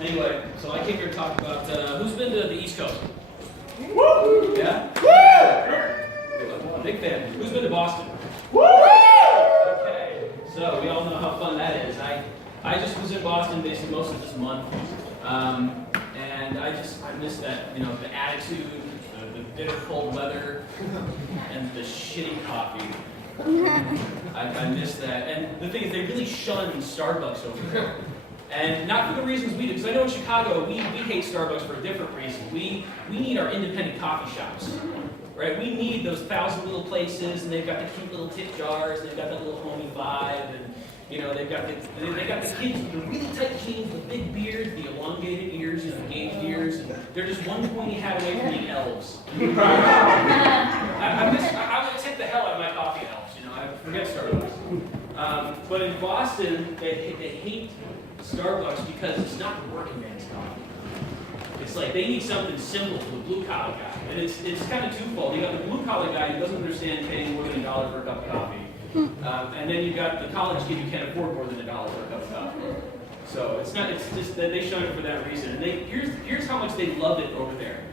Anyway, so I came here to talk about who's been to the East Coast? Woo! Yeah? Woo! Big fan. Who's been to Boston? Woo! Okay, so we all know how fun that is. I just was in Boston basically most of this month, and I miss that, the attitude, the bitter cold weather, and the shitty coffee. I miss that. And the thing is, they really shun Starbucks over there. And not for the reasons we do, because I know in Chicago, we hate Starbucks for a different reason. We need our independent coffee shops, right? We need those 1,000 little places, and they've got the cute little tip jars, and they've got that little homey vibe, and they've got the kids with the really tight jeans, the big beards, the elongated ears, the gauged ears, and they're just one pointy hat away from being elves. I would take the hell out of my coffee elves, I forget Starbucks. But in Boston, they hate Starbucks because it's not the working man's coffee. It's like they need something simple for the blue-collar guy. And it's kind of twofold. You got the blue-collar guy who doesn't understand paying more than $1 for a cup of coffee. And then you've got the college kid who can't afford more than $1 for a cup of coffee. So it's just that they shun it for that reason. And here's how much they love it over there.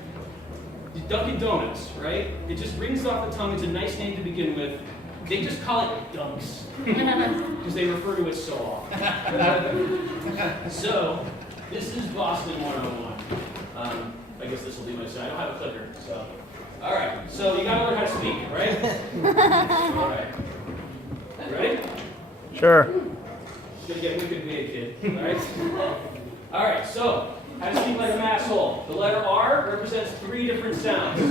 Dunkin' Donuts, right? It just rings off the tongue. It's a nice name to begin with. They just call it Dunks because they refer to it so often. So, this is Boston 101. I guess this will be my side. I don't have a clicker, so. All right, so you gotta learn how to speak, right? All right. Ready? Sure. It's gonna get wicked big, kid. All right? All right, so, how to speak like a masshole. The letter R represents 3 different sounds.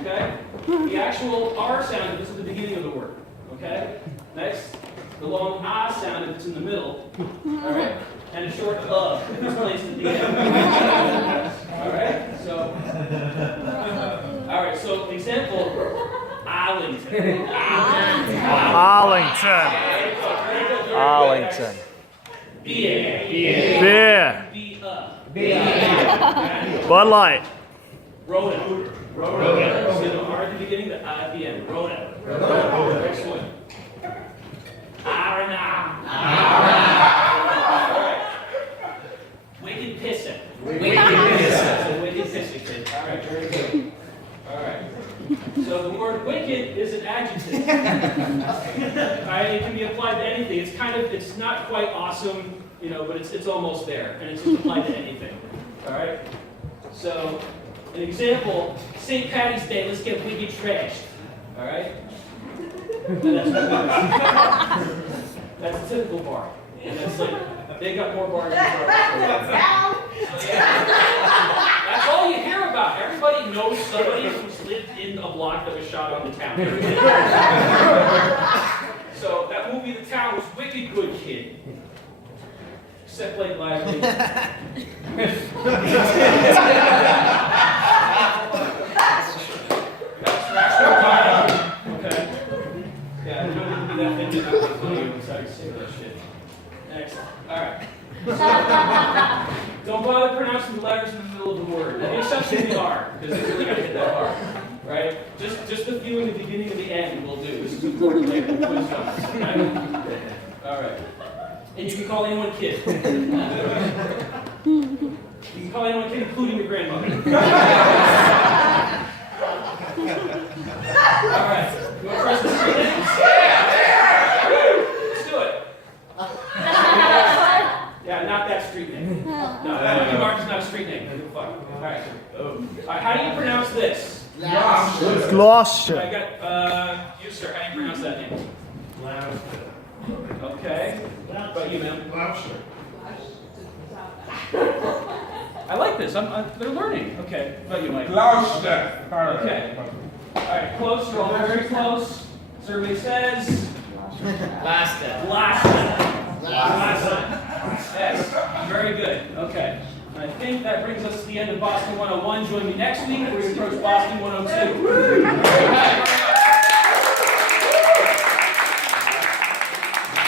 Okay? The actual R sound if it's at the beginning of the word. Okay? Next, the long ah sound if it's in the middle. Alright? And a short if it's placed at the end. Alright, so example, Arlington. Arlington. Beer. Bud Light. Rhoda. So the R at the beginning, the I at the end. Rhoda. Next one. Arana. Alright. Wicked pissin'. Wicked pissin', kid. Alright, very good. Alright. So the word wicked is an adjective. It can be applied to anything. It's not quite awesome, but it's almost there. And it's just applied to anything. Alright? So, an example, St. Patty's Day, let's get wicked trashed. Alright? That's a typical bar. And that's like, they got more bars than Starbucks. That's all you hear about. Everybody knows somebody who's lived in a block that was shot on the town. So that movie, The Town, was wicked good, kid. Except Blake Lively. Okay. Yeah, you don't need to be that offended. I'm sorry to say that shit. Next. Alright. Don't bother pronouncing the letters in the middle of the word. The exception we are, because they really got to hit that hard. Right? Just a few in the beginning and the end will do. This is important later. Alright. And you can call anyone kid. You can call anyone kid, including your grandmother. Alright. You want to try some street names? Let's do it. Yeah, not that street name. No, Mark is not a street name. Fuck. Alright. Alright, how do you pronounce this? Gloucester. I got, you sir, how do you pronounce that name? Okay. What about you, ma'am? I like this. They're learning. Okay. What about you, Mike? Gloucester. Okay. All right. Close. You're all very close. Survey says. Gloucester. Yes. Very good. Okay. I think that brings us to the end of Boston 101. Join me next week where we approach Boston 102. All right.